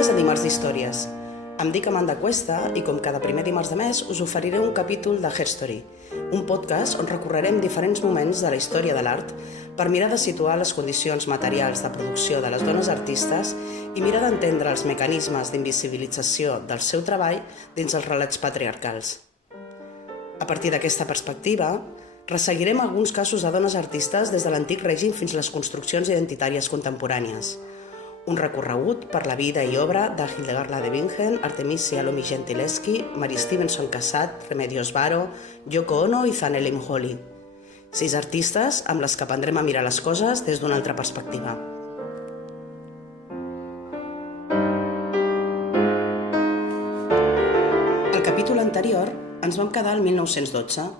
Benvingudes a Dimarts d'Històries. Em dic Amanda Cuesta i com cada primer dimarts de mes us oferiré un capítol de Herstory, un podcast on recorrerem diferents moments de la història de l'art per mirar de situar les condicions materials de producció de les dones artistes i mirar d'entendre els mecanismes d'invisibilització del seu treball dins els relats patriarcals. A partir d'aquesta perspectiva, resseguirem alguns casos de dones artistes des de l'antic règim fins a les construccions identitàries contemporànies. Un recorregut per la vida i obra de Hildegard de Bingen, Artemisia Lomi Gentileschi, Mary Stevenson Cassatt, Remedios Varo, Yoko Ono i Zanele Muholi. 6 artistes amb les que aprendrem a mirar les coses des d'una altra perspectiva. Al capítol anterior ens vam quedar al 1912,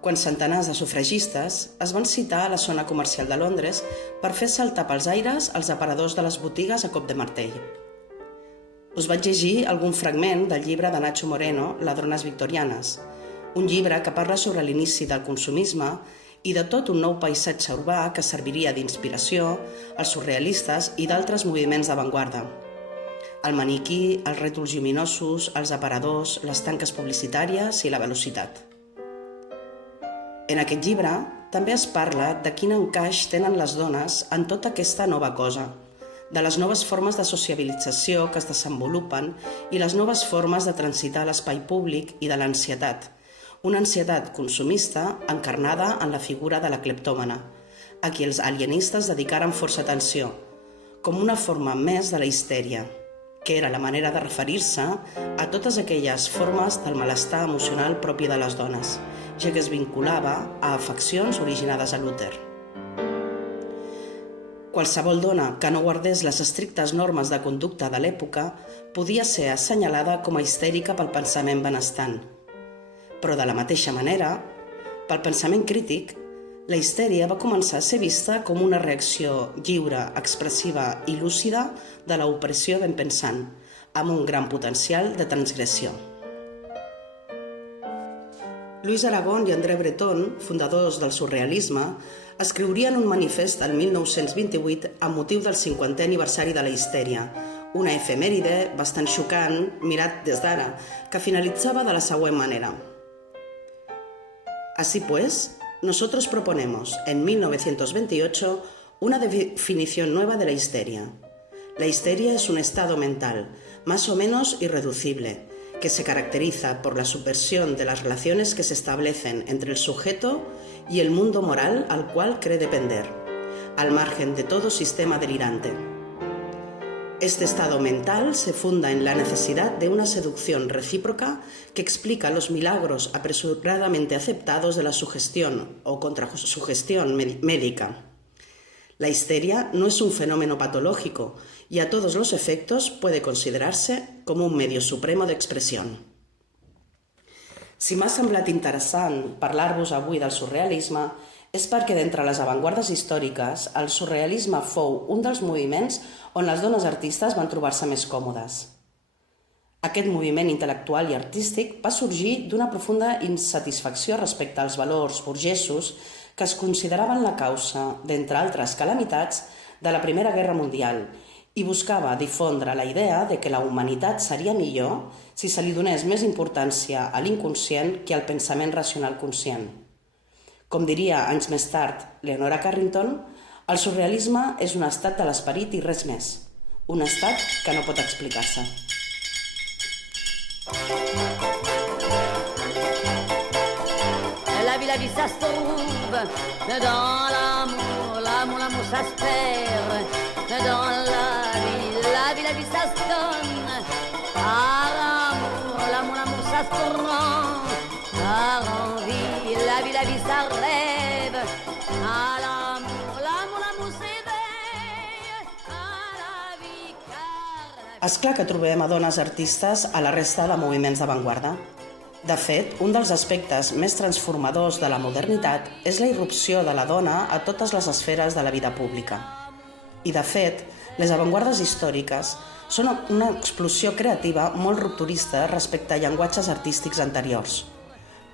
quan centenars de sufragistes es van citar a la zona comercial de Londres per fer saltar pels aires els aparadors de les botigues a cop de martell. Us vaig llegir algun fragment del llibre de Nacho Moreno, Ladronas Victorianes, un llibre que parla sobre l'inici del consumisme i de tot un nou paisatge urbà que serviria d'inspiració als surrealistes i d'altres moviments d'avantguarda. El maniquí, els rètols lluminosos, els aparadors, les tanques publicitàries i la velocitat. En aquest llibre també es parla de quin encaix tenen les dones en tota aquesta nova cosa, de les noves formes de sociabilització que es desenvolupen i les noves formes de transitar l'espai públic i de l'ansietat, una ansietat consumista encarnada en la figura de la cleptòmana, a qui els alienistes dedicaren força atenció, com una forma més de la histèria, que era la manera de referir-se a totes aquelles formes del malestar emocional propi de les dones, ja que es vinculava a afeccions originades a l'úter. Qualsevol dona que no guardés les estrictes normes de conducta de l'època podia ser assenyalada com a histèrica pel pensament benestant. Però de la mateixa manera, pel pensament crític, la histèria va començar a ser vista com una reacció lliure, expressiva i lúcida de l'opressió ben pensant, amb un gran potencial de transgressió. Louis Aragon i André Breton, fundadors del surrealisme, escriurien un manifest el 1928 amb motiu del 50è aniversari de la histèria, una efemèride bastant xocant, mirat des d'ara, que finalitzava de la següent manera. Así pues, nosotros proponemos, en 1928, una definición nueva de la histeria. La histeria es un estado mental, más o menos irreducible, que se caracteriza por la subversión de las relaciones que se establecen entre el sujeto y el mundo moral al cual cree depender, al margen de todo sistema delirante. Este estado mental se funda en la necesidad de una seducción recíproca que explica los milagros apresuradamente aceptados de la sugestión o contrasugestión médica. La histeria no es un fenómeno patológico y a todos los efectos puede considerarse como un medio supremo d'expressió. Si m'ha semblat interessant parlar-vos avui del surrealisme, és perquè d'entre les avantguardes històriques, el surrealisme fou un dels moviments on les dones artistes van trobar-se més còmodes. Aquest moviment intel·lectual i artístic va sorgir d'una profunda insatisfacció respecte als valors burgesos que es consideraven la causa, d'entre altres calamitats, de la Primera Guerra Mundial i buscava difondre la idea de que la humanitat seria millor si se li donés més importància a l'inconscient que al pensament racional conscient. Com diria anys més tard Leonora Carrington, el surrealisme és un estat de l'esperit i res més, un estat que no pot explicar-se. La vie ça se trouve dans l'amour ça se perd dans la vie ça se donne à l'amour ça se prend par envie, la vie ça rêve à l'amour s'éveille à la vie car... És clar que trobem a dones artistes a la resta de moviments d'avantguarda. De fet, un dels aspectes més transformadors de la modernitat és la irrupció de la dona a totes les esferes de la vida pública. I, de fet, les avantguardes històriques són una explosió creativa molt rupturista respecte a llenguatges artístics anteriors,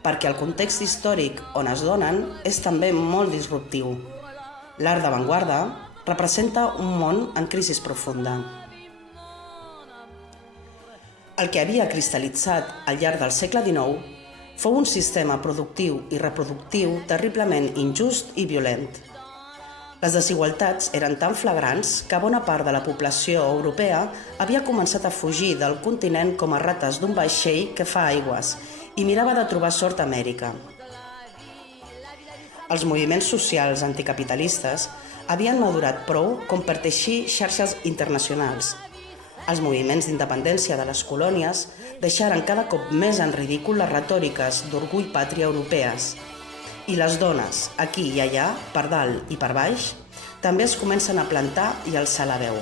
perquè el context històric on es donen és també molt disruptiu. L'art d'avantguarda representa un món en crisi profunda. El que havia cristal·litzat al llarg del segle XIX fou un sistema productiu i reproductiu terriblement injust i violent. Les desigualtats eren tan flagrants que bona part de la població europea havia començat a fugir del continent com a rates d'un vaixell que fa aigües i mirava de trobar sort a Amèrica. Els moviments socials anticapitalistes havien madurat prou com per teixir xarxes internacionals. Els moviments d'independència de les colònies deixaren cada cop més en ridícul les retòriques d'orgull pàtria europees. I les dones, aquí i allà, per dalt i per baix, també es comencen a plantar i alçar la veu.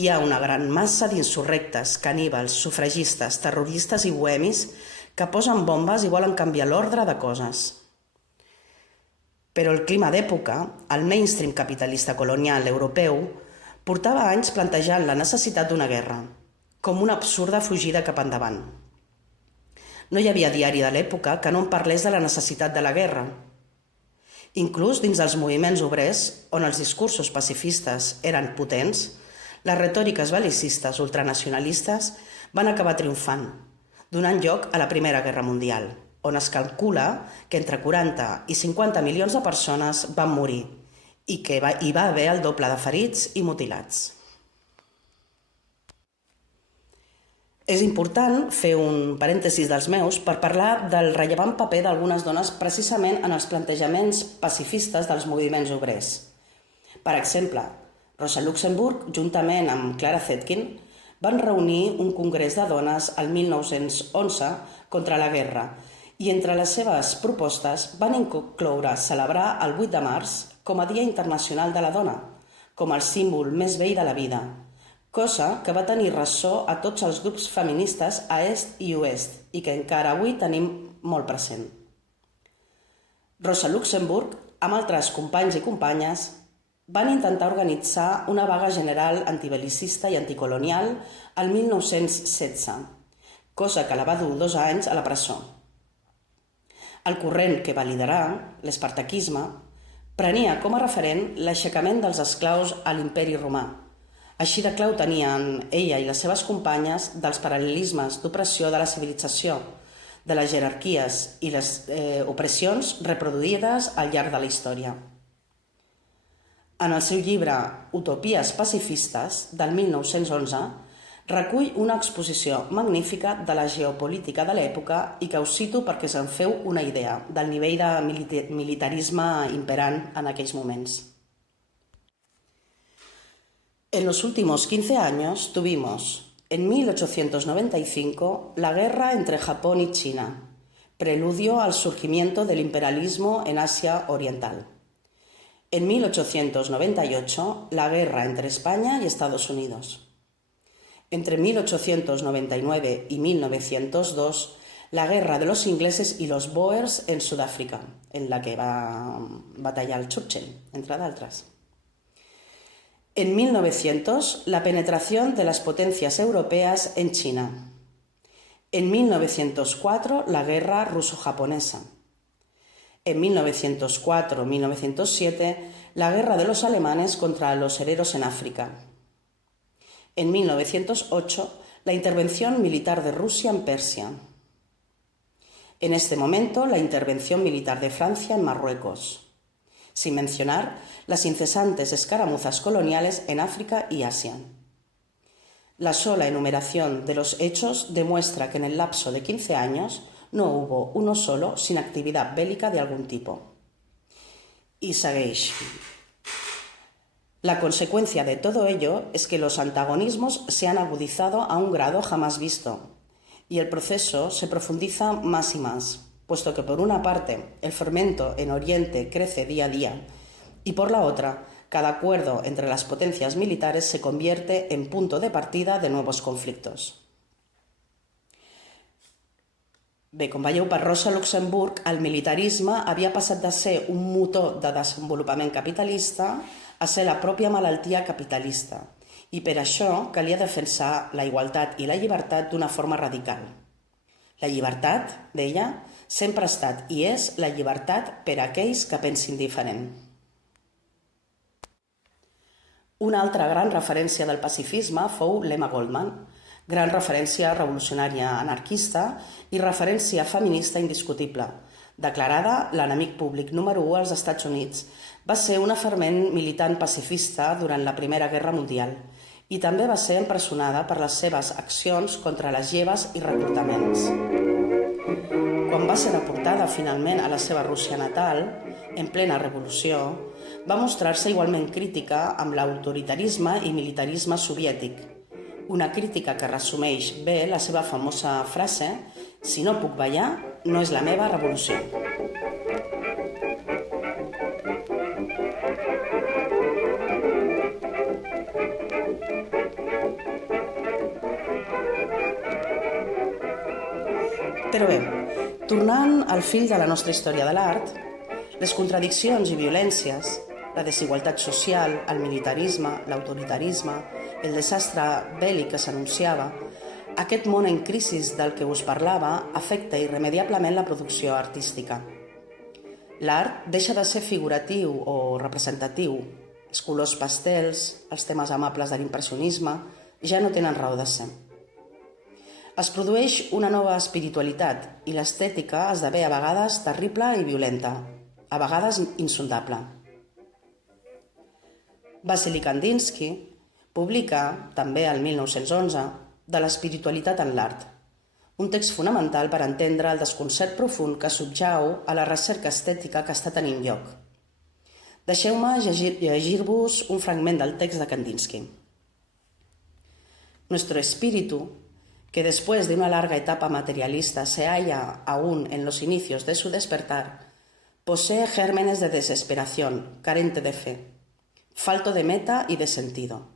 Hi ha una gran massa d'insurrectes, caníbals, sufragistes, terroristes i bohemis que posen bombes i volen canviar l'ordre de coses. Però el clima d'època, el mainstream capitalista colonial europeu, portava anys plantejant la necessitat d'una guerra, com una absurda fugida cap endavant. No hi havia diari de l'època que no en parlés de la necessitat de la guerra. Inclús dins dels moviments obrers, on els discursos pacifistes eren potents, les retòriques bel·licistes ultranacionalistes van acabar triomfant, donant lloc a la Primera Guerra Mundial, on es calcula que entre 40 i 50 milions de persones van morir i que hi va haver el doble de ferits i mutilats. És important fer un parèntesis dels meus per parlar del rellevant paper d'algunes dones precisament en els plantejaments pacifistes dels moviments obrers. Per exemple, Rosa Luxemburg, juntament amb Clara Zetkin, van reunir un congrés de dones el 1911 contra la guerra i entre les seves propostes van incloure celebrar el 8 de març com a Dia Internacional de la Dona, com el símbol més vell de la vida, cosa que va tenir ressò a tots els grups feministes a est i oest i que encara avui tenim molt present. Rosa Luxemburg, amb altres companys i companyes, van intentar organitzar una vaga general antibelicista i anticolonial el 1916, cosa que la va dur 2 anys a la presó. El corrent que va liderar, l'espartaquisme, prenia com a referent l'aixecament dels esclaus a l'imperi romà. Així de clau tenien ella i les seves companyes dels paral·lelismes d'opressió de la civilització, de les jerarquies i les opressions reproduïdes al llarg de la història. En el seu llibre Utopies pacifistes, del 1911, recull una exposició magnífica de la geopolítica de l'època i que us cito perquè se'n feu una idea del nivell de militarisme imperant en aquells moments. En los últimos 15 años tuvimos, en 1895, la guerra entre Japón y China, preludio al surgimiento del imperialismo en Asia Oriental. En 1898, la guerra entre España y Estados Unidos. Entre 1899 y 1902, la guerra de los ingleses y los Boers en Sudáfrica, en la que va batallar el Churchill, entre d'altres. En 1900, la penetración de las potencias europeas en China. En 1904, la guerra ruso-japonesa. En 1904-1907, la guerra de los alemanes contra los hereros en África. En 1908, la intervención militar de Rusia en Persia. En este momento, la intervención militar de Francia en Marruecos. Sin mencionar las incesantes escaramuzas coloniales en África y Asia. La sola enumeración de los hechos demuestra que en el lapso de 15 años no hubo uno solo sin actividad bélica de algún tipo. Y segueix. La consecuencia de todo ello es que los antagonismos se han agudizado a un grado jamás visto y el proceso se profundiza más y más, puesto que por una parte el fermento en Oriente crece día a día y por la otra cada acuerdo entre las potencias militares se convierte en punto de partida de nuevos conflictos. Bé, com veieu, per Rosa Luxemburg, el militarisme havia passat de ser un motor de desenvolupament capitalista a ser la pròpia malaltia capitalista, i per això calia defensar la igualtat i la llibertat d'una forma radical. La llibertat, deia, sempre ha estat i és la llibertat per a aquells que pensin diferent. Una altra gran referència del pacifisme fou l'Emma Goldman, gran referència revolucionària anarquista i referència feminista indiscutible. Declarada l'enemic públic número 1 als Estats Units, va ser una fervent militant pacifista durant la Primera Guerra Mundial i també va ser empresonada per les seves accions contra les lleves i reclutaments. Quan va ser deportada finalment a la seva Rússia natal, en plena revolució, va mostrar-se igualment crítica amb l'autoritarisme i militarisme soviètic, una crítica que resumeix bé la seva famosa frase «Si no puc ballar, no és la meva revolució». Però bé, tornant al fil de la nostra història de l'art, les contradiccions i violències, la desigualtat social, el militarisme, l'autoritarisme, el desastre bèl·lic que s'anunciava, aquest món en crisi del que us parlava afecta irremediablement la producció artística. L'art deixa de ser figuratiu o representatiu. Els colors pastels, els temes amables de l'impressionisme, ja no tenen raó de ser. Es produeix una nova espiritualitat i l'estètica esdevé a vegades terrible i violenta, a vegades insondable. Vasily Kandinsky publica, també el 1911, de l'espiritualitat en l'art, un text fonamental per entendre el desconcert profund que subjau a la recerca estètica que està tenint lloc. Deixeu-me llegir-vos un fragment del text de Kandinsky. Nuestro espíritu, que después de una larga etapa materialista se halla aún en los inicios de su despertar, posee gérmenes de desesperación, carente de fe, falto de meta y de sentido.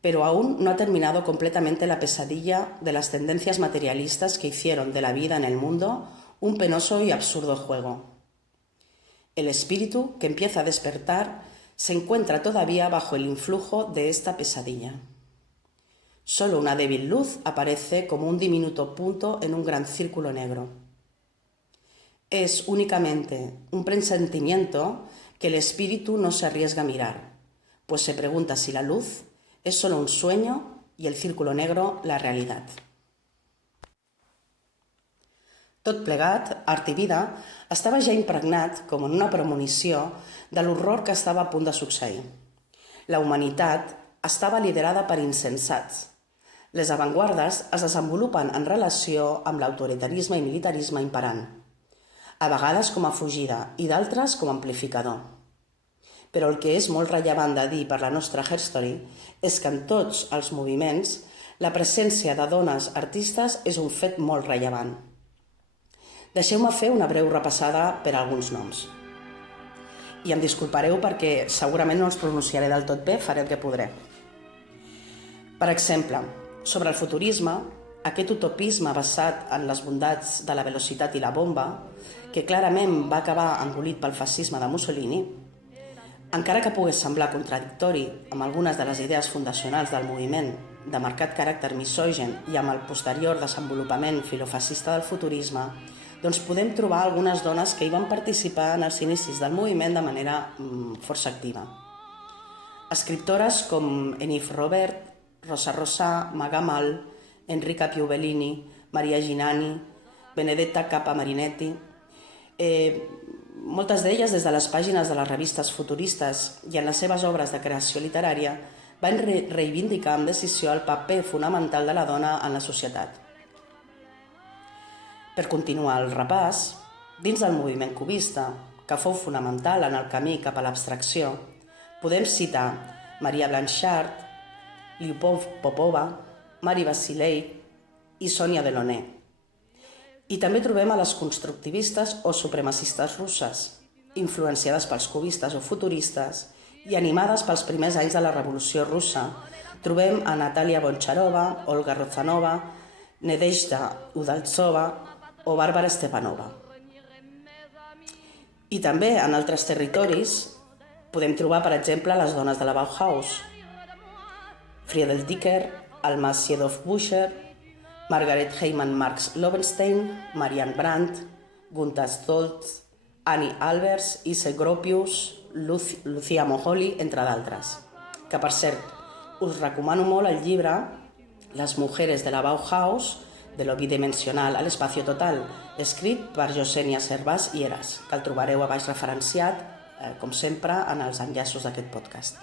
Pero aún no ha terminado completamente la pesadilla de las tendencias materialistas que hicieron de la vida en el mundo un penoso y absurdo juego. El espíritu, que empieza a despertar, se encuentra todavía bajo el influjo de esta pesadilla. Solo una débil luz aparece como un diminuto punto en un gran círculo negro. Es únicamente un presentimiento que el espíritu no se arriesga a mirar, pues se pregunta si la luz es solo un sueño y el círculo negro la realidad. Tot plegat, Art i Vida, estava ja impregnat, com en una premonició, de l'horror que estava a punt de succeir. La humanitat estava liderada per insensats. Les avantguardes es desenvolupen en relació amb l'autoritarisme i militarisme imperant, a vegades com a fugida i d'altres com a amplificador. Però el que és molt rellevant de dir per la nostra Herstory és que en tots els moviments la presència de dones artistes és un fet molt rellevant. Deixeu-me fer una breu repassada per alguns noms. I em disculpareu perquè segurament no els pronunciaré del tot bé, faré el que podré. Per exemple, sobre el futurisme, aquest utopisme basat en les bondats de la velocitat i la bomba, que clarament va acabar engolit pel fascisme de Mussolini, encara que pogués semblar contradictori amb algunes de les idees fundacionals del moviment de marcat caràcter misògen i amb el posterior desenvolupament filofascista del futurisme, doncs podem trobar algunes dones que hi van participar en els inicis del moviment de manera força activa. Escriptores com Enif Robert, Rosa Rosà, Magamal, Enrica Piovellini, Maria Ginani, Benedetta Capa Marinetti. Moltes d'elles, des de les pàgines de les revistes futuristes i en les seves obres de creació literària, van reivindicar amb decisió el paper fonamental de la dona en la societat. Per continuar el repàs, dins del moviment cubista, que fou fonamental en el camí cap a l'abstracció, podem citar Maria Blanchard, Lyubov Popova, Mari Vassilei i Sònia Delaunay. I també trobem a les constructivistes o supremacistes russes, influenciades pels cubistes o futuristes i animades pels primers anys de la Revolució Russa. Trobem a Natalia Boncharova, Olga Rozanova, Nadezhda Udaltsova o Bàrbara Stepanova. I també en altres territoris podem trobar, per exemple, les dones de la Bauhaus, Friedel Dicker, Alma Siedlov-Buscher, Margaret Heimann Marx Lobenstein, Marianne Brandt, Gunther Stoltz, Annie Albers, Ise Gropius, Lucia Moholi, entre d'altres. Que, per cert, us recomano molt el llibre Las mujeres de la Bauhaus, de lo bidimensional a l'espacio total, escrit per Josènia Servas i Eras, que el trobareu a baix referenciat, com sempre, en els enllaços d'aquest podcast.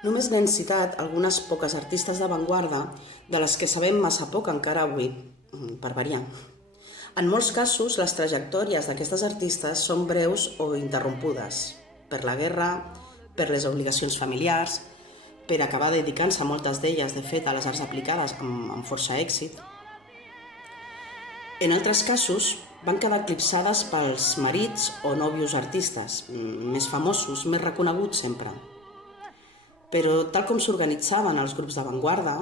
Només n'hem citat algunes poques artistes d'avantguarda de les que sabem massa poc encara avui, per variar. En molts casos, les trajectòries d'aquestes artistes són breus o interrompudes, per la guerra, per les obligacions familiars, per acabar dedicant-se moltes d'elles, de fet, a les arts aplicades amb força èxit. En altres casos, van quedar eclipsades pels marits o nòvios artistes, més famosos, més reconeguts sempre. Però tal com s'organitzaven els grups d'avantguarda,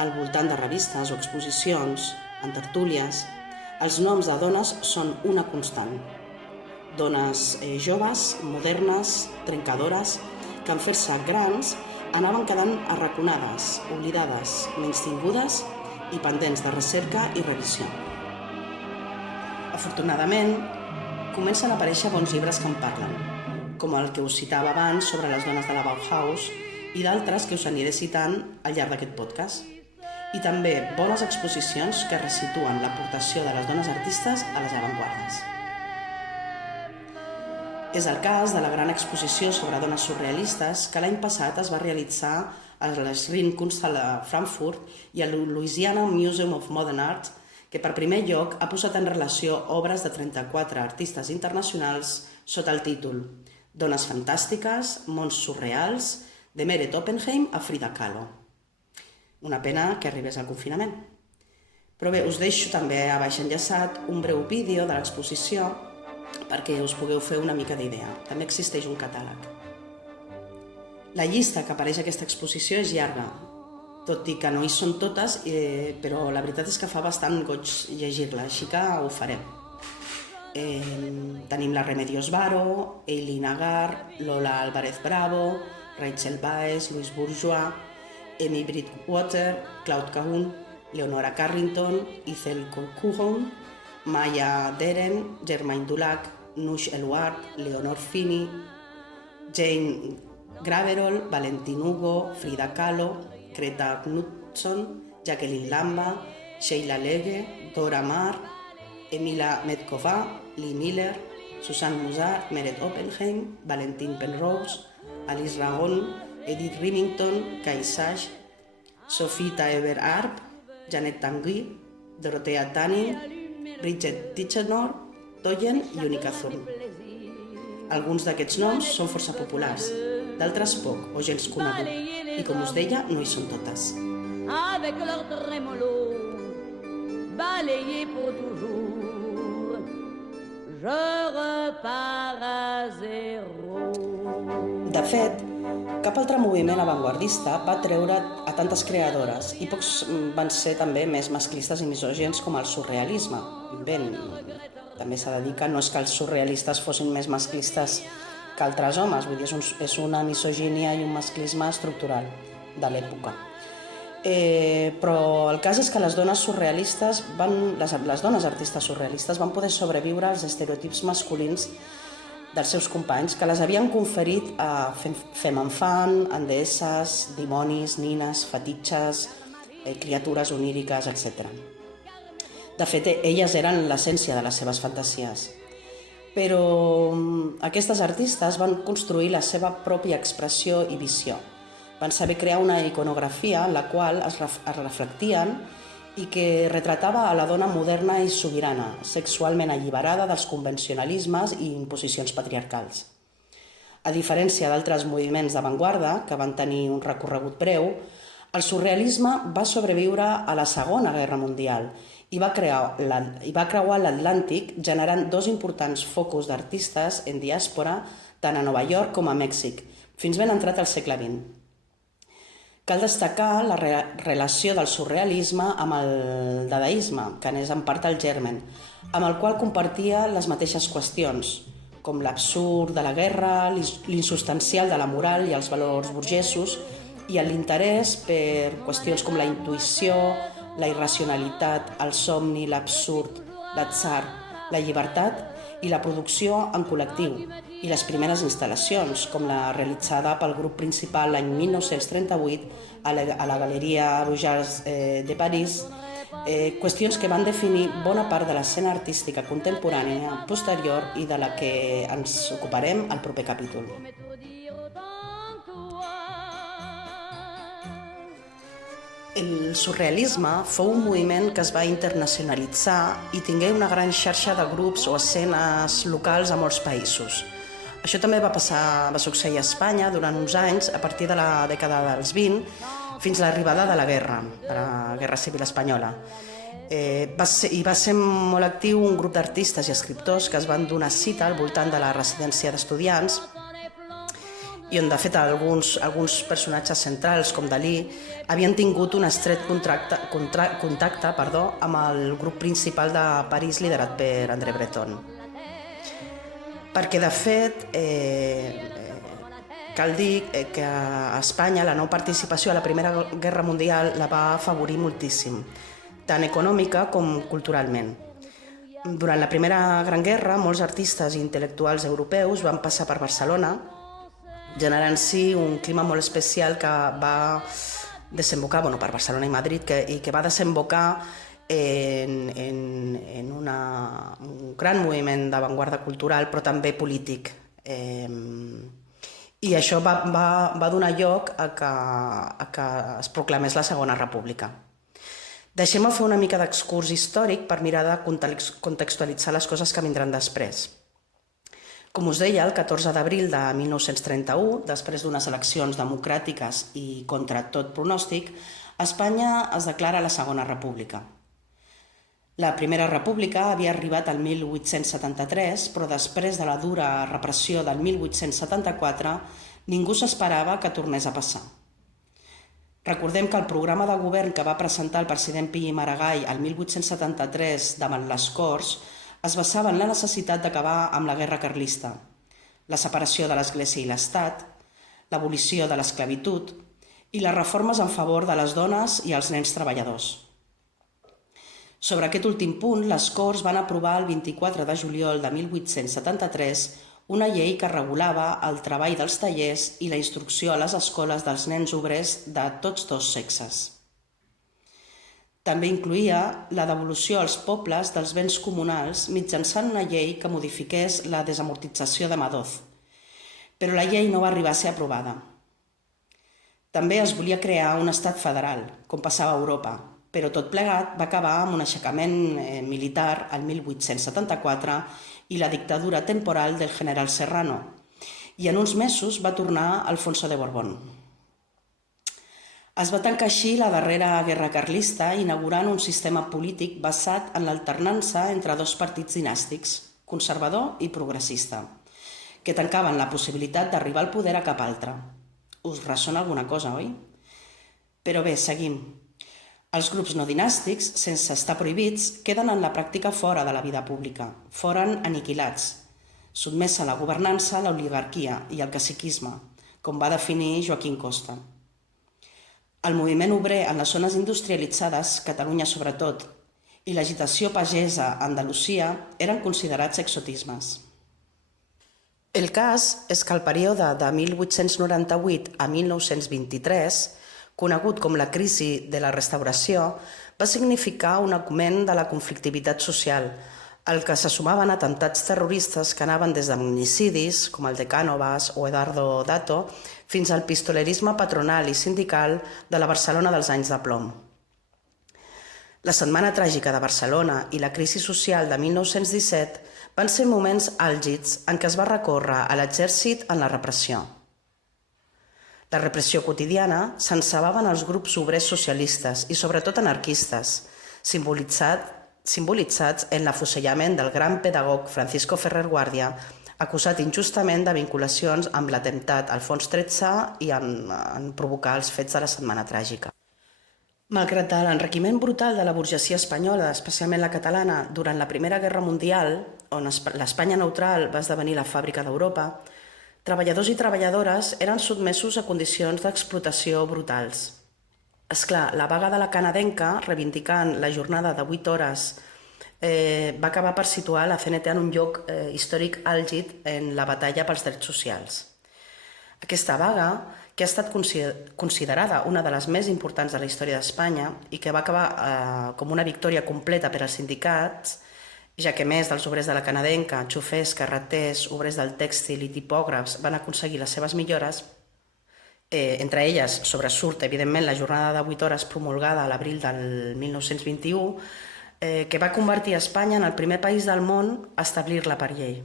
al voltant de revistes o exposicions, en tertúlies, els noms de dones són una constant. Dones joves, modernes, trencadores, que en fer-se grans anaven quedant arraconades, oblidades, menystingudes i pendents de recerca i revisió. Afortunadament, comencen a aparèixer bons llibres que en parlen, com el que us citava abans sobre les dones de la Bauhaus i d'altres que us aniré citant al llarg d'aquest podcast. I també bones exposicions que resituen l'aportació de les dones artistes a les avantguardes. És el cas de la gran exposició sobre dones surrealistes que l'any passat es va realitzar a les Ringkunsthalle de Frankfurt i al Louisiana Museum of Modern Art, que per primer lloc ha posat en relació obres de 34 artistes internacionals sota el títol Dones fantàstiques, mons surreals, de Meret Oppenheim a Frida Kahlo. Una pena que arribés al confinament. Però bé, us deixo també a baix enllaçat un breu vídeo de l'exposició perquè us pugueu fer una mica d'idea. També existeix un catàleg. La llista que apareix a aquesta exposició és llarga, tot i que no hi són totes, però la veritat és que fa bastant goig llegir-la, així que ho farem. Tenim la Remedios Varo, Eileen Agar, Lola Álvarez Bravo, Rachel Baez, Louise Bourgeois, Amy Bridgewater, Claude Cahun, Leonora Carrington, Ethel Colquhoun, Maya Deren, Germaine Dulac, Nush Eluard, Leonor Fini, Jane Graverol, Valentin Hugo, Frida Kahlo, Greta Knudson, Jacqueline Lamba, Sheila Legge, Dora Maar, Emila Medkova, Lee Miller, Susan Musard, Meret Oppenheim, Valentin Penrose, Alice Ragon, Edith Remington, Kai Sachs, Sophie Taeber-Arp, Janet Tanguy, Dorothea Tanning, Bridget Tichenor, Toyen i Unica Thurn. Alguns d'aquests noms són força populars, d'altres poc o gens conegut, i com us deia, no hi són totes. Avec leur trémolo, balayé pour toujours, je repars à zéro. De fet, cap altre moviment avantguardista va treure a tantes creadores i pocs van ser també més masclistes i misògens com el surrealisme. Bé, també s'ha de dir que no és que els surrealistes fossin més masclistes que altres homes, vull dir, és una misogínia i un masclisme estructural de l'època. Però el cas és que les dones surrealistes, les dones artistes surrealistes van poder sobreviure als estereotips masculins dels seus companys que les havien conferit a femme enfant, endeesses, dimonis, nines, fetitxes, criatures oníriques, etc. De fet, elles eren l'essència de les seves fantasies. Però aquestes artistes van construir la seva pròpia expressió i visió. Van saber crear una iconografia en la qual es reflectien i que retratava a la dona moderna i sobirana, sexualment alliberada dels convencionalismes i imposicions patriarcals. A diferència d'altres moviments d'avantguarda, que van tenir un recorregut breu, el surrealisme va sobreviure a la Segona Guerra Mundial i va creuar l'Atlàntic generant dos importants focus d'artistes en diàspora tant a Nova York com a Mèxic, fins ben entrat al segle XX. Cal destacar la relació del surrealisme amb el dadaisme, que n'és en part el germen, amb el qual compartia les mateixes qüestions, com l'absurd de la guerra, l'insubstancial de la moral i els valors burgesos, i l'interès per qüestions com la intuïció, la irracionalitat, el somni, l'absurd, l'atzar, la llibertat i la producció en col·lectiu i les primeres instal·lacions, com la realitzada pel grup principal l'any 1938 a la Galeria Brujars de París, qüestions que van definir bona part de l'escena artística contemporània posterior i de la que ens ocuparem al proper capítol. El surrealisme fou un moviment que es va internacionalitzar i tingué una gran xarxa de grups o escenes locals a molts països. Això també va succeir a Espanya durant uns anys, a partir de la dècada dels 20, fins a l'arribada de la Guerra Civil Espanyola. Va ser molt actiu un grup d'artistes i escriptors que es van donar cita al voltant de la residència d'estudiants i on, de fet, alguns personatges centrals, com Dalí, havien tingut un estret contacte amb el grup principal de París liderat per André Breton. Perquè, de fet, cal dir que a Espanya la no participació a la Primera Guerra Mundial la va afavorir moltíssim, tant econòmica com culturalment. Durant la Primera Gran Guerra, molts artistes i intel·lectuals europeus van passar per Barcelona, generant-s'hi un clima molt especial que va desembocar per Barcelona i Madrid i que va desembocar en un gran moviment d'avantguarda cultural però també polític. I això va donar lloc a que es proclamés la Segona República. Deixem-me fer una mica d'excurs històric per mirar de contextualitzar les coses que vindran després. Com us deia, el 14 d'abril de 1931, després d'unes eleccions democràtiques i contra tot pronòstic, Espanya es declara la Segona República. La Primera República havia arribat al 1873, però després de la dura repressió del 1874, ningú s'esperava que tornés a passar. Recordem que el programa de govern que va presentar el president Pi i Maragall el 1873 davant les Corts es basava en la necessitat d'acabar amb la guerra carlista, la separació de l'Església i l'Estat, l'abolició de l'esclavitud i les reformes en favor de les dones i els nens treballadors. Sobre aquest últim punt, les Corts van aprovar el 24 de juliol de 1873 una llei que regulava el treball dels tallers i la instrucció a les escoles dels nens obrers de tots dos sexes. També incloïa la devolució als pobles dels béns comunals mitjançant una llei que modifiqués la desamortització de Madoz, però la llei no va arribar a ser aprovada. També es volia crear un estat federal, com passava a Europa, però tot plegat va acabar amb un aixecament militar el 1874 i la dictadura temporal del general Serrano, i en uns mesos va tornar Alfonso de Borbón. Es va tancar així la darrera guerra carlista inaugurant un sistema polític basat en l'alternança entre dos partits dinàstics, conservador i progressista, que tancaven la possibilitat d'arribar al poder a cap altre. Us ressona alguna cosa, oi? Però bé, seguim. Els grups no dinàstics, sense estar prohibits, queden en la pràctica fora de la vida pública, foren aniquilats, sotmesa a la governança, l'oligarquia i el caciquisme, com va definir Joaquín Costa. El moviment obrer en les zones industrialitzades, Catalunya sobretot, i l'agitació pagesa a Andalusia eren considerats exotismes. El cas és que el període de 1898 a 1923, conegut com la crisi de la Restauració, va significar un augment de la conflictivitat social, al que se sumaven atemptats terroristes que anaven des de magnicidis, com el de Cànovas o Eduardo Dato, fins al pistolerisme patronal i sindical de la Barcelona dels anys de plom. La Setmana Tràgica de Barcelona i la crisi social de 1917 van ser moments àlgids en què es va recórrer a l'exèrcit en la repressió. La repressió quotidiana s'encebava en els grups obrers socialistes i sobretot anarquistes, simbolitzats en l'afusellament del gran pedagog Francisco Ferrer Guàrdia, acusat injustament de vinculacions amb l'atemptat al Fons 13 i en provocar els fets de la Setmana Tràgica. Malgrat l'enriquiment brutal de la burgesia espanyola, especialment la catalana, durant la Primera Guerra Mundial, on l'Espanya neutral va esdevenir la fàbrica d'Europa, treballadors i treballadores eren sotmesos a condicions d'explotació brutals. Esclar, la vaga de la canadenca, reivindicant la jornada de 8 hores va acabar per situar la CNT en un lloc històric àlgid en la batalla pels drets socials. Aquesta vaga, que ha estat considerada una de les més importants de la història d'Espanya i que va acabar com una victòria completa per als sindicats, ja que més dels obrers de la canadenca, xofers, carreters, obrers del tèxtil i tipògrafs van aconseguir les seves millores, entre elles sobresurt, evidentment, la jornada de 8 hores promulgada a l'abril del 1921, que va convertir Espanya en el primer país del món a establir-la per llei.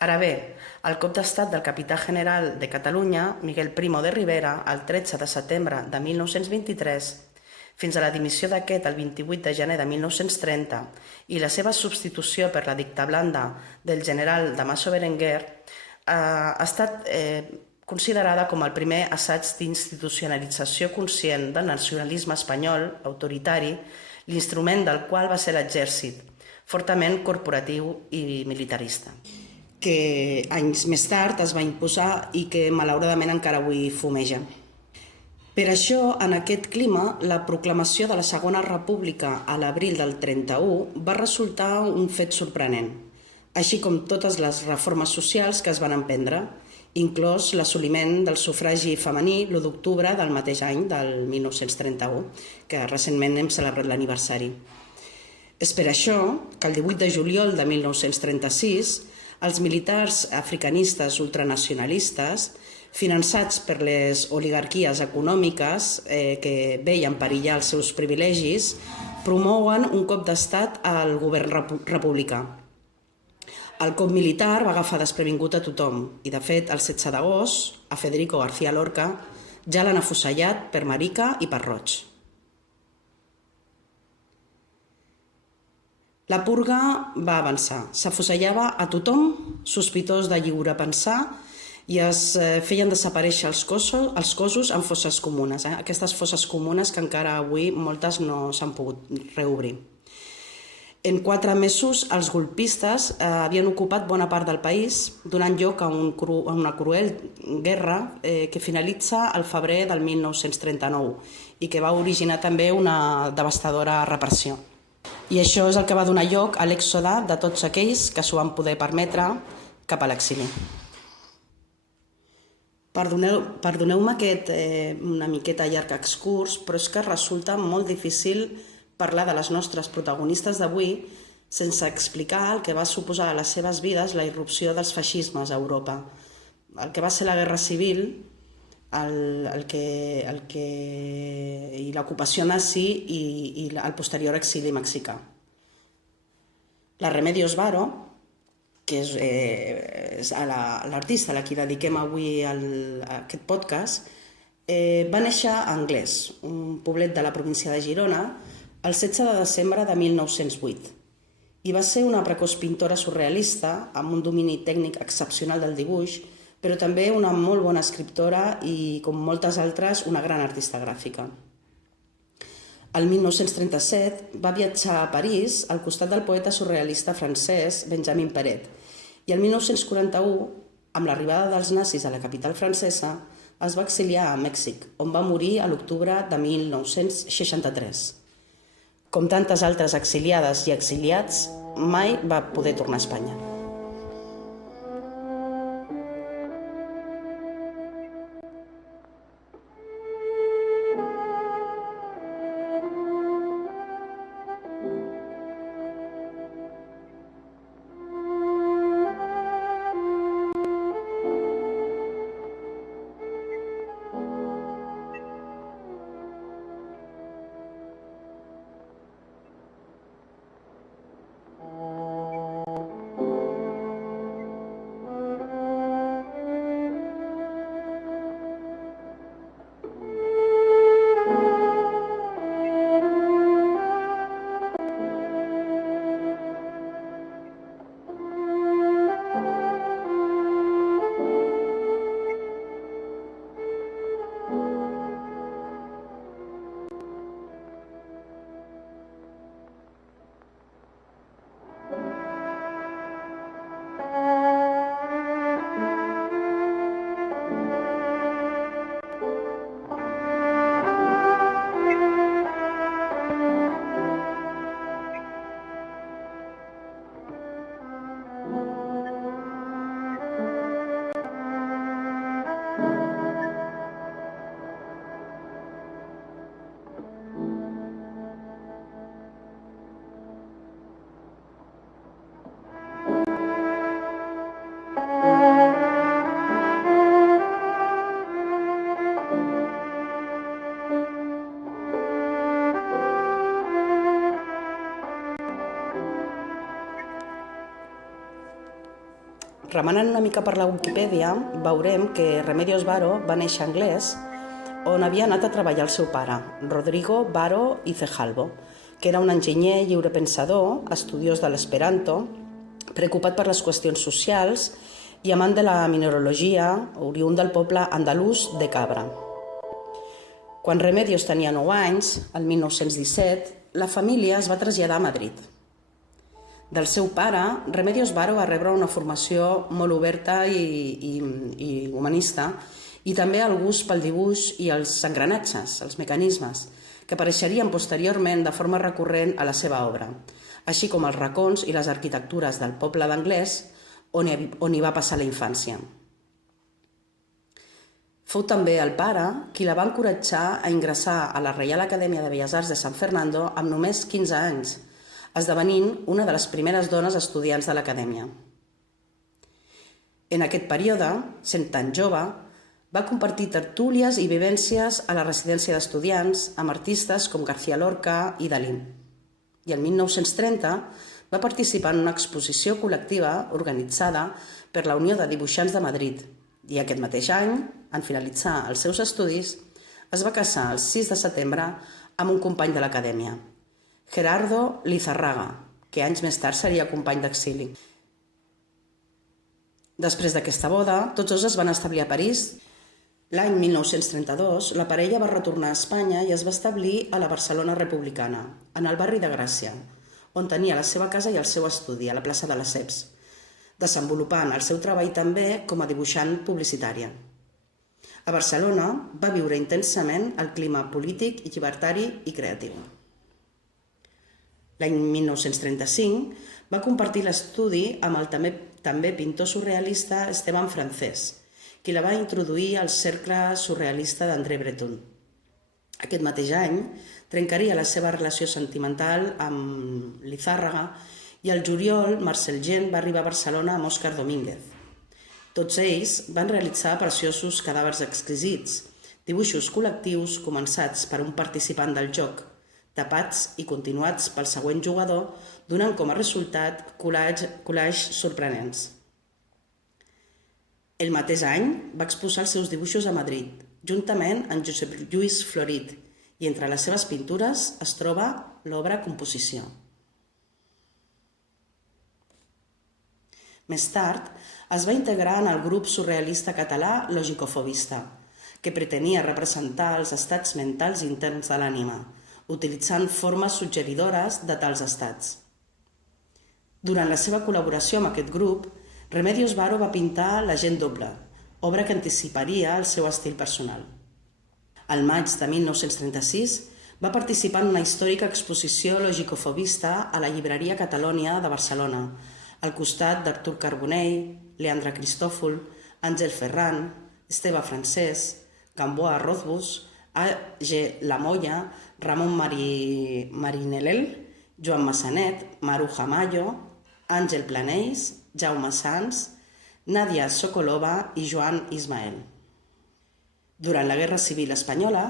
Ara bé, el cop d'estat del capità general de Catalunya, Miguel Primo de Rivera, el 13 de setembre de 1923, fins a la dimissió d'aquest el 28 de gener de 1930 i la seva substitució per la dictablanda del general Damaso Berenguer, ha estat considerada com el primer assaig d'institucionalització conscient del nacionalisme espanyol, autoritari, l'instrument del qual va ser l'exèrcit, fortament corporatiu i militarista, que anys més tard es va imposar i que malauradament encara avui fumeja. Per això, en aquest clima, la proclamació de la Segona República a l'abril del 31 va resultar un fet sorprenent, així com totes les reformes socials que es van emprendre, inclòs l'assoliment del sufragi femení l'1 d'octubre del mateix any, del 1931, que recentment hem celebrat l'aniversari. És per això que el 18 de juliol de 1936 els militars africanistes ultranacionalistes, finançats per les oligarquies econòmiques que veien perillar els seus privilegis, promouen un cop d'estat al govern republicà. El cop militar va agafar desprevingut a tothom i, de fet, el 16 d'agost, a Federico García Lorca ja l'han afusellat per marica i per roig. La purga va avançar, s'afusellava a tothom sospitós de lliure pensar i es feien desaparèixer els cossos en fosses comunes, aquestes fosses comunes que encara avui moltes no s'han pogut reobrir. En 4 mesos, els golpistes havien ocupat bona part del país, donant lloc a una cruel guerra que finalitza al febrer del 1939 i que va originar també una devastadora repressió. I això és el que va donar lloc a l'èxode de tots aquells que s'ho van poder permetre cap a l'exili. Perdoneu-me aquest una miqueta llarg excurs, però és que resulta molt difícil parlar de les nostres protagonistes d'avui sense explicar el que va suposar a les seves vides la irrupció dels feixismes a Europa, el que va ser la Guerra Civil i l'ocupació nazi i el posterior exili mexicà. La Remedios Varo, que és l'artista a la qui dediquem avui aquest podcast, va néixer a Anglès, un poblet de la província de Girona, el 16 de desembre de 1908, i va ser una precoç pintora surrealista amb un domini tècnic excepcional del dibuix, però també una molt bona escriptora i, com moltes altres, una gran artista gràfica. El 1937 va viatjar a París al costat del poeta surrealista francès Benjamin Perret i el 1941, amb l'arribada dels nazis a la capital francesa, es va exiliar a Mèxic, on va morir a l'octubre de 1963. Com tantes altres exiliades i exiliats, mai va poder tornar a Espanya. Remenant una mica per la Wikipedia, veurem que Remedios Varo va néixer a Anglès, on havia anat a treballar el seu pare, Rodrigo Varo i Cejalvo, que era un enginyer lliurepensador, estudiós de l'esperanto, preocupat per les qüestions socials i amant de la mineralogia, oriünd del poble andalús de Cabra. Quan Remedios tenia 9 anys, el 1917, la família es va traslladar a Madrid. Del seu pare, Remedios Varo va rebre una formació molt oberta i humanista i també el gust pel dibuix i els engranatges, els mecanismes, que apareixerien posteriorment de forma recurrent a la seva obra, així com els racons i les arquitectures del poble d'Anglès on hi va passar la infància. Fou també el pare qui la va encoratjar a ingressar a la Reial Acadèmia de Belles Arts de San Fernando amb només 15 anys, esdevenint una de les primeres dones estudiants de l'acadèmia. En aquest període, sent tan jove, va compartir tertúlies i vivències a la residència d'estudiants amb artistes com García Lorca i Dalí. I el 1930 va participar en una exposició col·lectiva organitzada per la Unió de Dibuixants de Madrid i aquest mateix any, en finalitzar els seus estudis, es va casar el 6 de setembre amb un company de l'acadèmia, Gerardo Lizarraga, que anys més tard seria company d'exili. Després d'aquesta boda, tots dos es van establir a París. L'any 1932, la parella va retornar a Espanya i es va establir a la Barcelona republicana, en el barri de Gràcia, on tenia la seva casa i el seu estudi, a la plaça de Lesseps, desenvolupant el seu treball també com a dibuixant publicitària. A Barcelona va viure intensament el clima polític, llibertari i creatiu. L'any 1935 va compartir l'estudi amb el també pintor surrealista Esteban Francés, qui la va introduir al cercle surrealista d'André Breton. Aquest mateix any trencaria la seva relació sentimental amb Lizárraga i al juliol Marcel Gent va arribar a Barcelona amb Òscar Domínguez. Tots ells van realitzar preciosos cadàvers exquisits, dibuixos col·lectius començats per un participant del joc, tapats i continuats pel següent jugador, donant com a resultat collages sorprenents. El mateix any va exposar els seus dibuixos a Madrid, juntament amb Josep Lluís Florit, i entre les seves pintures es troba l'obra Composició. Més tard, es va integrar en el grup surrealista català Logicofobista, que pretenia representar els estats mentals interns de l'ànima, utilitzant formes suggeridores de tals estats. Durant la seva col·laboració amb aquest grup, Remedios Varo va pintar La gent doble, obra que anticiparia el seu estil personal. Al maig de 1936 va participar en una històrica exposició logicofobista a la llibreria Catalònia de Barcelona, al costat d'Artur Carbonell, Leandre Cristòfol, Àngel Ferran, Esteve Francés, Gamboa Rothbus, A.G. Lamolla, Ramon Marinelel, Joan Massanet, Maruja Mayo, Àngel Planells, Jaume Sans, Nadia Sokolova i Joan Ismael. Durant la Guerra Civil Espanyola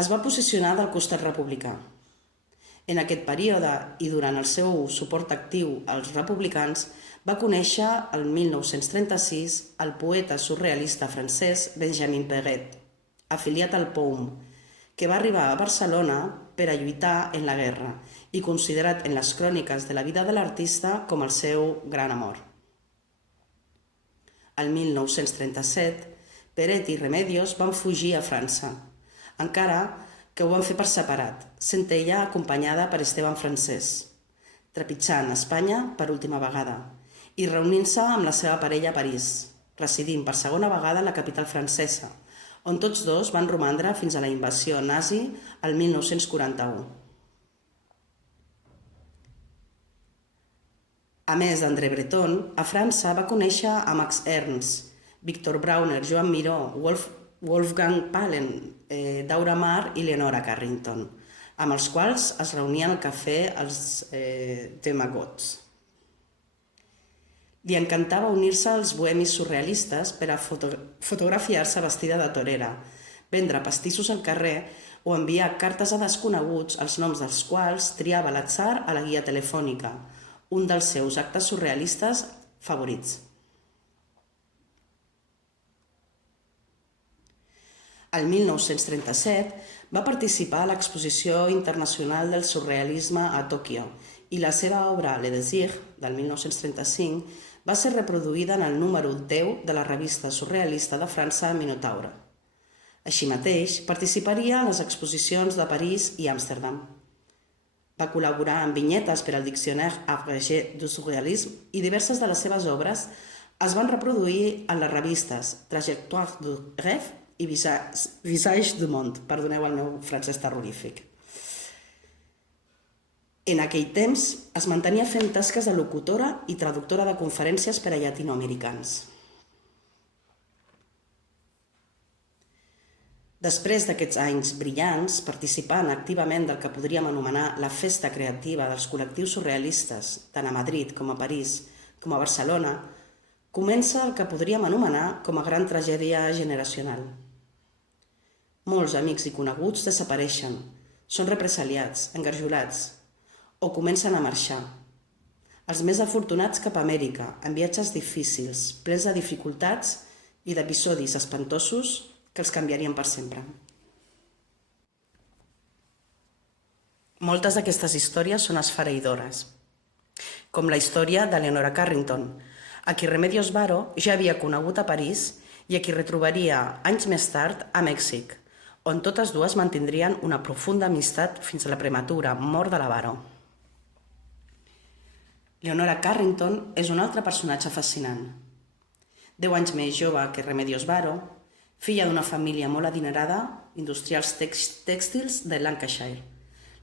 es va posicionar del costat republicà. En aquest període i durant el seu suport actiu als republicans va conèixer el 1936 el poeta surrealista francès Benjamin Perret, afiliat al POUM, que va arribar a Barcelona per a lluitar en la guerra i considerat en les cròniques de la vida de l'artista com el seu gran amor. El 1937, Perret i Remedios van fugir a França, encara que ho van fer per separat, sent ella acompanyada per Esteban Francés, trepitjant Espanya per última vegada i reunint-se amb la seva parella a París, residint per segona vegada a la capital francesa, on tots dos van romandre fins a la invasió nazi el 1941. A més d'André Breton, a França va conèixer a Max Ernst, Victor Brauner, Joan Miró, Wolfgang Palen, Daura Mar i Leonora Carrington, amb els quals es reunien al cafè els Demagots. Li encantava unir-se als bohemis surrealistes per a fotografiar-se vestida de torera, vendre pastissos al carrer o enviar cartes a desconeguts els noms dels quals triava a l'atzar a la guia telefònica, un dels seus actes surrealistes favorits. El 1937 va participar a l'Exposició Internacional del Surrealisme a Tòquio i la seva obra Le Désir, del 1935, va ser reproduïda en el número 10 de la revista surrealista de França Minotaure. Així mateix, participaria en les exposicions de París i Amsterdam. Va col·laborar en vinyetes per al Dictionnaire abrégé du surrealisme i diverses de les seves obres es van reproduir en les revistes Trajectoire du Rêve i Visage du Monde. Perdoneu el meu francès terrorífic. En aquell temps es mantenia fent tasques de locutora i traductora de conferències per a llatinoamericans. Després d'aquests anys brillants, participant activament del que podríem anomenar la festa creativa dels col·lectius surrealistes, tant a Madrid com a París com a Barcelona, comença el que podríem anomenar com a gran tragèdia generacional. Molts amics i coneguts desapareixen, són represaliats, engarjolats, o comencen a marxar. Els més afortunats cap a Amèrica, en viatges difícils, plens de dificultats i d'episodis espantosos que els canviarien per sempre. Moltes d'aquestes històries són esfereïdores, com la història de Leonora Carrington, a qui Remedios Varo ja havia conegut a París i a qui retrobaria anys més tard a Mèxic, on totes dues mantindrien una profunda amistat fins a la prematura mort de la Varo. Leonora Carrington és un altre personatge fascinant. 10 anys més jove que Remedios Varo, filla d'una família molt adinerada, industrials tèxtils de Lancashire.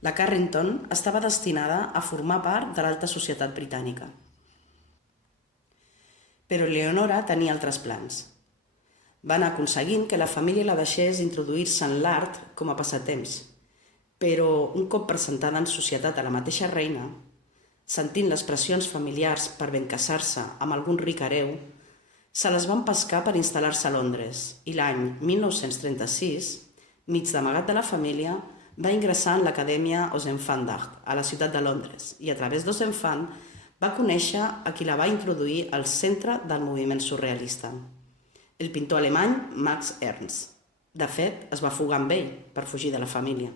La Carrington estava destinada a formar part de l'alta societat britànica. Però Leonora tenia altres plans. Va anar aconseguint que la família la deixés introduir-se en l'art com a passatemps, però un cop presentada en societat a la mateixa reina, sentint les pressions familiars per ben casar-se amb algun ric hereu, se les van pescar per instal·lar-se a Londres i l'any 1936, mig d'amagat de la família, va ingressar en l'Acadèmia aux Enfants d'Art a la ciutat de Londres i a través d'Aux Enfants va conèixer a qui la va introduir al centre del moviment surrealista, el pintor alemany Max Ernst. De fet, es va fugar amb ell per fugir de la família.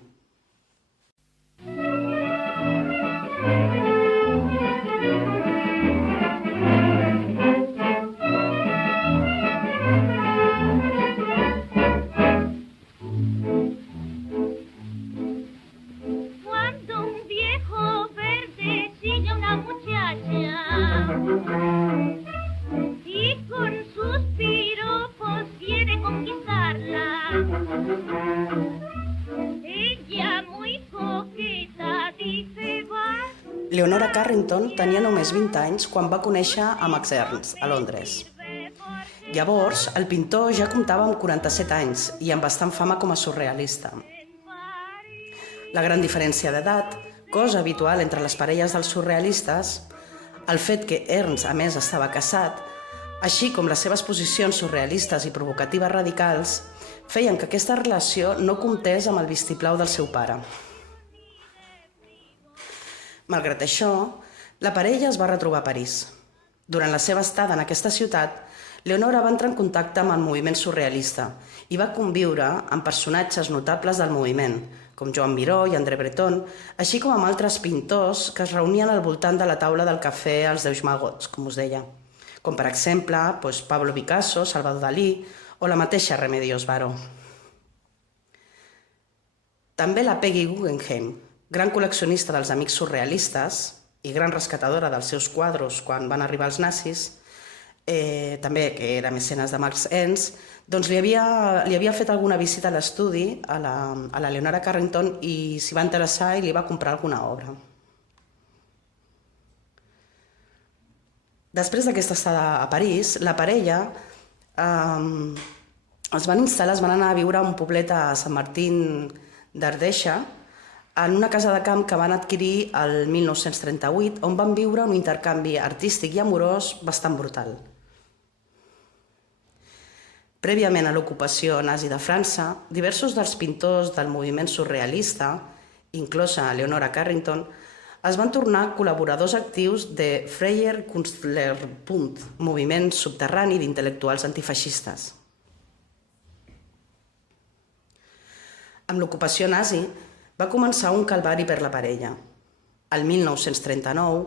Leonora Carrington tenia només 20 anys quan va conèixer a Max Ernst, a Londres. Llavors, el pintor ja comptava amb 47 anys i amb bastant fama com a surrealista. La gran diferència d'edat, cosa habitual entre les parelles dels surrealistes, el fet que Ernst, a més, estava casat, així com les seves posicions surrealistes i provocatives radicals, feien que aquesta relació no comptés amb el vistiplau del seu pare. Malgrat això, la parella es va retrobar a París. Durant la seva estada en aquesta ciutat, Leonora va entrar en contacte amb el moviment surrealista i va conviure amb personatges notables del moviment, com Joan Miró i André Breton, així com amb altres pintors que es reunien al voltant de la taula del cafè als Deus Magots, com us deia, com per exemple Pablo Picasso, Salvador Dalí o la mateixa Remedios Varo. També la Peggy Guggenheim, gran col·leccionista dels amics surrealistes i gran rescatadora dels seus quadros quan van arribar els nazis, també que era mecenes de Max Ernst, doncs li havia fet alguna visita a l'estudi a la Leonora Carrington i s'hi va interessar i li va comprar alguna obra. Després d'aquesta estada a París, la parella es van anar a viure a un poblet a Sant Martín d'Ardeixa, en una casa de camp que van adquirir el 1938, on van viure un intercanvi artístic i amorós bastant brutal. Prèviament a l'ocupació nazi de França, diversos dels pintors del moviment surrealista, inclosa Leonora Carrington, es van tornar col·laboradors actius de Freier Künstlerbund, moviment subterrani d'intel·lectuals antifeixistes. Amb l'ocupació nazi va començar un calvari per la parella. El 1939,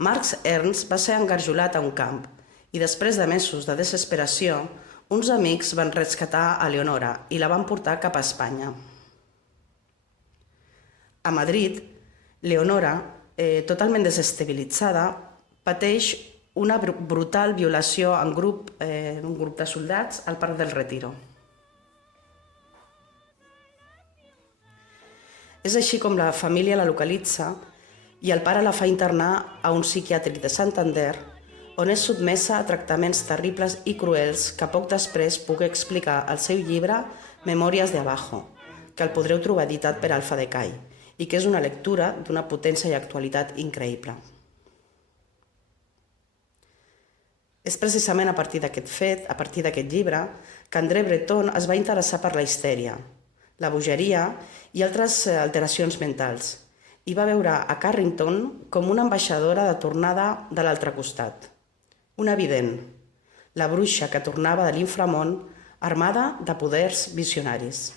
Marx Ernst va ser engarjolat a un camp i després de mesos de desesperació, uns amics van rescatar a Leonora i la van portar cap a Espanya. A Madrid, Leonora, totalment desestabilitzada, pateix una brutal violació en un grup de soldats al Parc del Retiro. És així com la família la localitza i el pare la fa internar a un psiquiàtric de Santander, on és sotmesa a tractaments terribles i cruels que poc després puc explicar al seu llibre Memòries de Abajo, que el podreu trobar editat per Alfa Decay i que és una lectura d'una potència i actualitat increïble. És precisament a partir d'aquest fet, a partir d'aquest llibre, que André Breton es va interessar per la histèria, la bogeria i altres alteracions mentals, i va veure a Carrington com una ambaixadora de tornada de l'altre costat. Una vident, la bruixa que tornava de l'inframón armada de poders visionaris.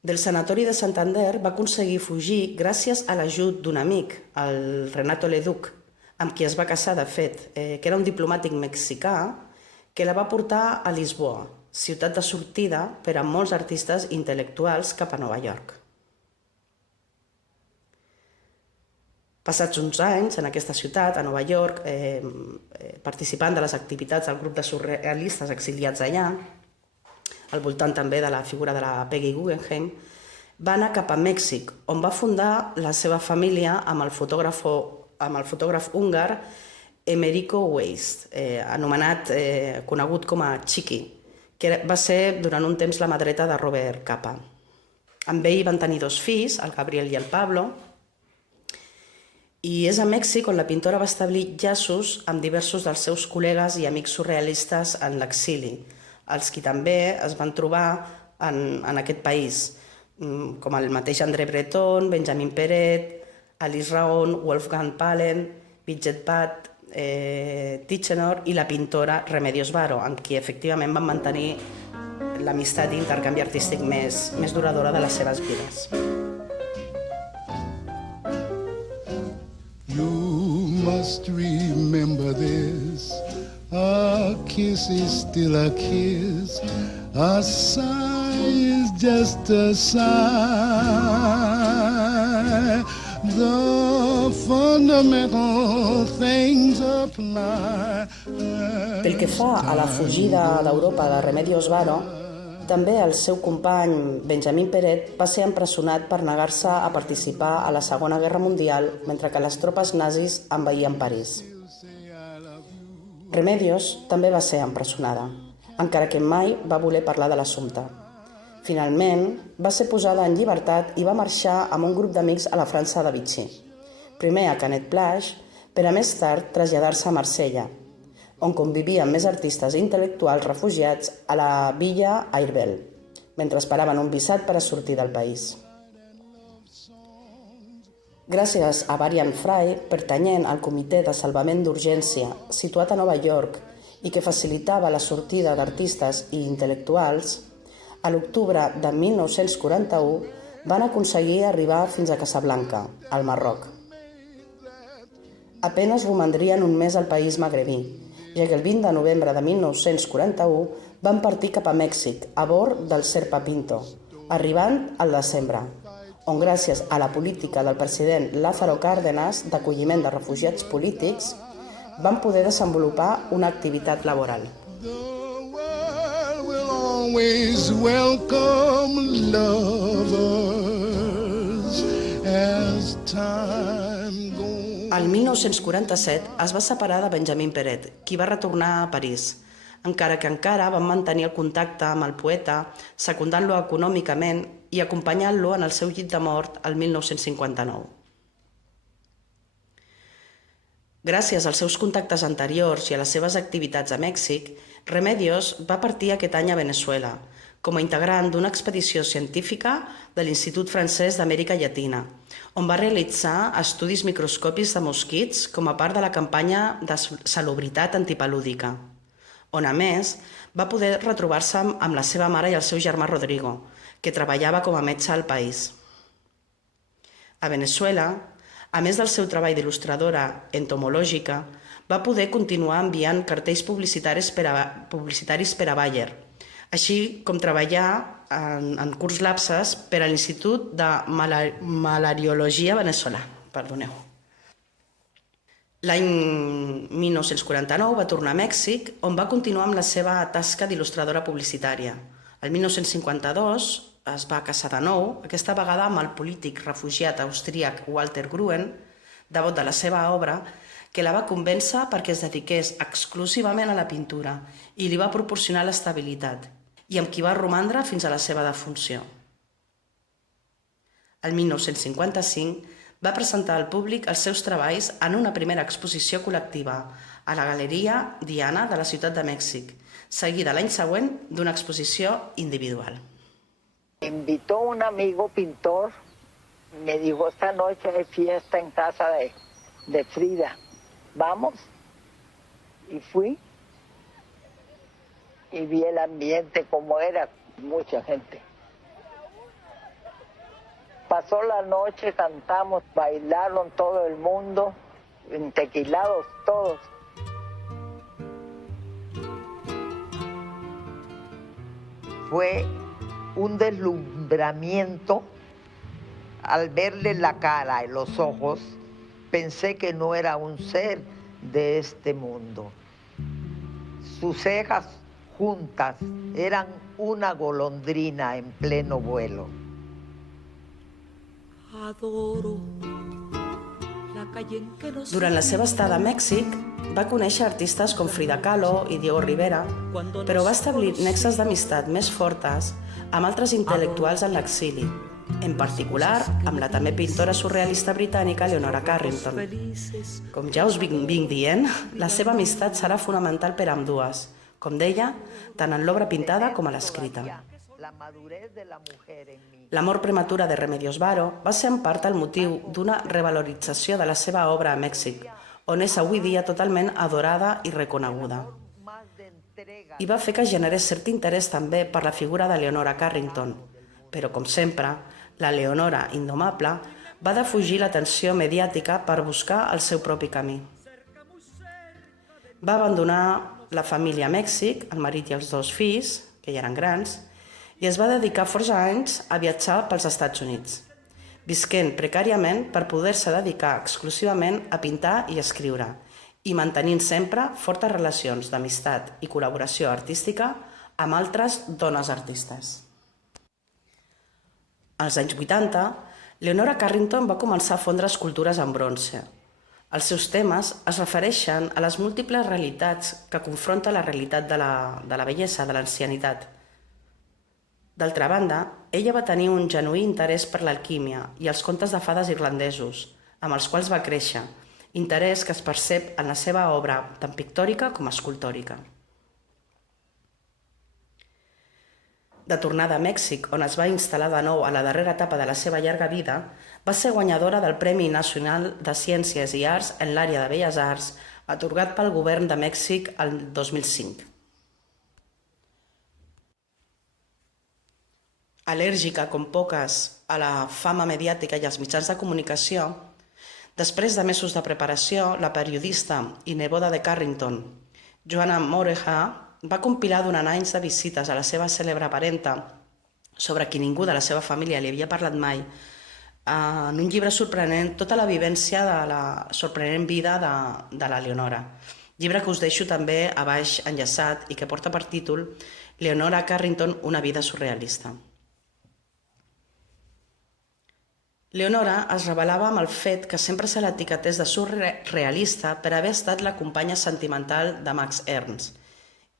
Del sanatori de Santander va aconseguir fugir gràcies a l'ajut d'un amic, el Renato Leduc, amb qui es va casar de fet, que era un diplomàtic mexicà que la va portar a Lisboa, ciutat de sortida per a molts artistes intel·lectuals cap a Nova York. Passats uns anys en aquesta ciutat, a Nova York, participant de les activitats del grup de surrealistes exiliats allà, al voltant també de la figura de la Peggy Guggenheim, va anar cap a Mèxic, on va fundar la seva família amb el fotògraf húngar Emerico Weisz, conegut com a Chiqui, que va ser durant un temps la mà dreta de Robert Capa. Amb ell van tenir 2 fills, el Gabriel i el Pablo, i és a Mèxic on la pintora va establir llaços amb diversos dels seus col·legues i amics surrealistes en l'exili, els qui també es van trobar en aquest país, com el mateix André Breton, Benjamin Peret, Alice Raon, Wolfgang Palen, Bridget Pat, Tichenor i la pintora Remedios Varo, amb qui efectivament van mantenir l'amistat i intercanvi artístic més duradora de les seves vides. You must remember this. A kiss is still a kiss. A sigh is just a sigh. The fundamental things apply. Pel que fa a la fugida d'Europa de Remedios Varo, també el seu company Benjamin Peret va ser empresonat per negar-se a participar a la Segona Guerra Mundial mentre que les tropes nazis envaïen París. Remedios també va ser empresonada, encara que mai va voler parlar de l'assumpte. Finalment, va ser posada en llibertat i va marxar amb un grup d'amics a la França de Vichy, primer a Canet-Plage, per a més tard traslladar-se a Marsella, on convivien més artistes i intel·lectuals refugiats a la Villa Airbel, mentre esperaven un visat per a sortir del país. Gràcies a Varian Fry, pertanyent al Comitè de Salvament d'Urgència situat a Nova York i que facilitava la sortida d'artistes i intel·lectuals, a l'octubre de 1941 van aconseguir arribar fins a Casablanca, al Marroc. Apenes romandrien un mes al país magrebí, ja que el 20 de novembre de 1941 van partir cap a Mèxic a bord del Serpa Pinto, arribant al desembre, on gràcies a la política del president Lázaro Cárdenas d'acolliment de refugiats polítics van poder desenvolupar una activitat laboral. Always welcome lovers as time goes. El 1947 es va separar de Benjamin Peret, qui va retornar a París, encara que encara van mantenir el contacte amb el poeta, secundant-lo econòmicament i acompanyant-lo en el seu llit de mort el 1959. Gràcies als seus contactes anteriors i a les seves activitats a Mèxic, Remedios va partir aquest any a Venezuela, com a integrant d'una expedició científica de l'Institut Francès d'Amèrica Llatina, on va realitzar estudis microscòpics de mosquits com a part de la campanya de salubritat antipalúdica. on, a més, va poder retrobar-se amb la seva mare i el seu germà Rodrigo, que treballava com a metge al país. A Veneçuela, a més del seu treball d'il·lustradora entomològica, va poder continuar enviant cartells publicitaris per a Bayer, així com treballar en curts lapses per a l'Institut de Malariologia veneçolà. Perdoneu. L'any 1949 va tornar a Mèxic, on va continuar amb la seva tasca d'il·lustradora publicitària. El 1952 es va casar de nou, aquesta vegada amb el polític refugiat austríac Walter Gruen, devot de la seva obra, que la va convèncer perquè es dediqués exclusivament a la pintura i li va proporcionar l'estabilitat, i amb qui va romandre fins a la seva defunció. El 1955 va presentar al públic els seus treballs en una primera exposició col·lectiva a la Galeria Diana de la Ciutat de Mèxic, seguida l'any següent d'una exposició individual. Me invitó un amigo pintor, me dijo, esta noche hay fiesta en casa de Frida, ¿vamos? Y fui y vi el ambiente como era, mucha gente. Pasó la noche, cantamos, bailaron todo el mundo, entequilados todos. Fue un deslumbramiento. Al verle la cara y los ojos, pensé que no era un ser de este mundo. Sus cejas juntas eran una golondrina en pleno vuelo. Durant la seva estada a Mèxic, va conèixer artistes com Frida Kahlo i Diego Rivera, però va establir nexes d'amistat més fortes amb altres intel·lectuals en l'exili, en particular amb la també pintora surrealista britànica Leonora Carrington. Com ja us vinc dient, la seva amistat serà fonamental per a ambdues, com deia, tant en l'obra pintada com a l'escrita. La mort prematura de Remedios Varo va ser en part el motiu d'una revalorització de la seva obra a Mèxic, on és avui dia totalment adorada i reconeguda. I va fer que generés cert interès també per la figura de Leonora Carrington, però, com sempre, la Leonora indomable va defugir l'atenció mediàtica per buscar el seu propi camí. Va abandonar la família a Mèxic, el marit i els 2 fills, que ja eren grans, i es va dedicar força anys a viatjar pels Estats Units, visquent precàriament per poder-se dedicar exclusivament a pintar i escriure, i mantenint sempre fortes relacions d'amistat i col·laboració artística amb altres dones artistes. Als anys 80, Leonora Carrington va començar a fondre escultures en bronze. Els seus temes es refereixen a les múltiples realitats que confronta la realitat de la bellesa, de l'ancianitat. D'altra banda, ella va tenir un genuí interès per l'alquímia i els contes de fades irlandesos, amb els quals va créixer, interès que es percep en la seva obra tant pictòrica com escultòrica. De tornada a Mèxic, on es va instal·lar de nou a la darrera etapa de la seva llarga vida, va ser guanyadora del Premi Nacional de Ciències i Arts en l'àrea de Belles Arts, atorgat pel govern de Mèxic el 2005. Al·lèrgica com poques a la fama mediàtica i als mitjans de comunicació, després de mesos de preparació, la periodista i neboda de Carrington, Joanna Moreha, va compilar durant anys de visites a la seva cèlebre parenta, sobre qui ningú de la seva família li havia parlat mai, en un llibre sorprenent tota la vivència de la sorprenent vida de la Leonora. Llibre que us deixo també a baix enllaçat i que porta per títol Leonora Carrington, una vida surrealista. Leonora es rebel·lava amb el fet que sempre se l'etiquetés de surrealista per haver estat la companya sentimental de Max Ernst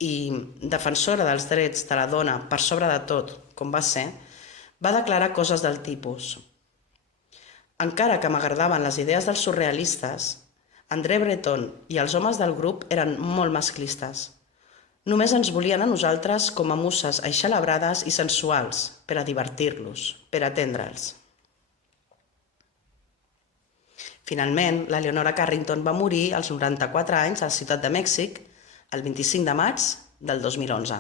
i, defensora dels drets de la dona per sobre de tot, com va ser, va declarar coses del tipus: encara que m'agradaven les idees dels surrealistes, André Breton i els homes del grup eren molt masclistes. Només ens volien a nosaltres com a muses eixelebrades i sensuals, per a divertir-los, per a atendre'ls. Finalment, la Leonora Carrington va morir als 94 anys a la Ciutat de Mèxic, el 25 de maig del 2011.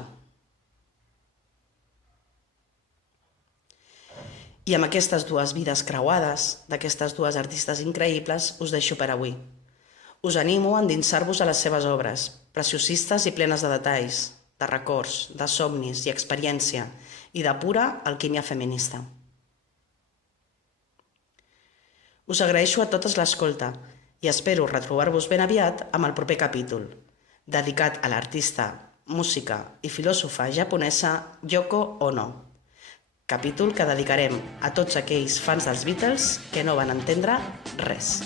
I amb aquestes dues vides creuades, d'aquestes dues artistes increïbles, us deixo per avui. Us animo a endinsar-vos a les seves obres, preciosistes i plenes de detalls, de records, de somnis i experiència, i de pura alquímia feminista. Us agraeixo a totes l'escolta i espero retrobar-vos ben aviat amb el proper capítol, dedicat a l'artista, música i filòsofa japonesa Yoko Ono. Capítol que dedicarem a tots aquells fans dels Beatles que no van entendre res.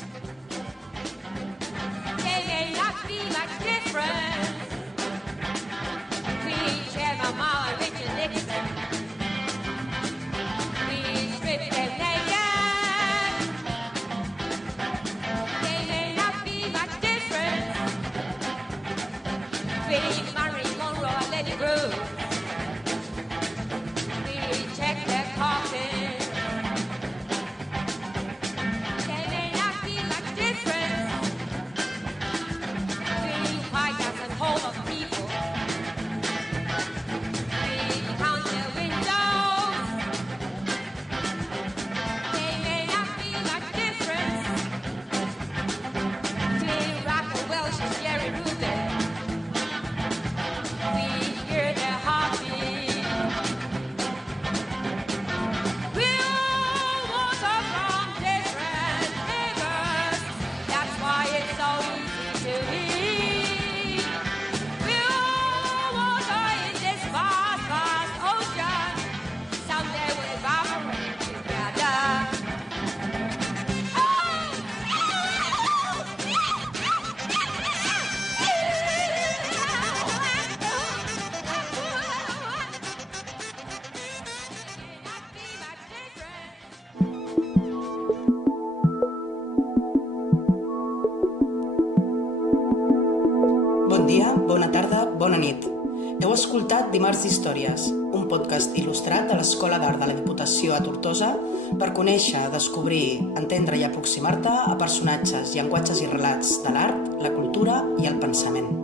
Bon dia, bona tarda, bona nit. Heu escoltat Dimarts d'Històries, un podcast il·lustrat de l'Escola d'Art de la Diputació a Tortosa per conèixer, descobrir, entendre i aproximar-te a personatges, llenguatges i relats de l'art, la cultura i el pensament.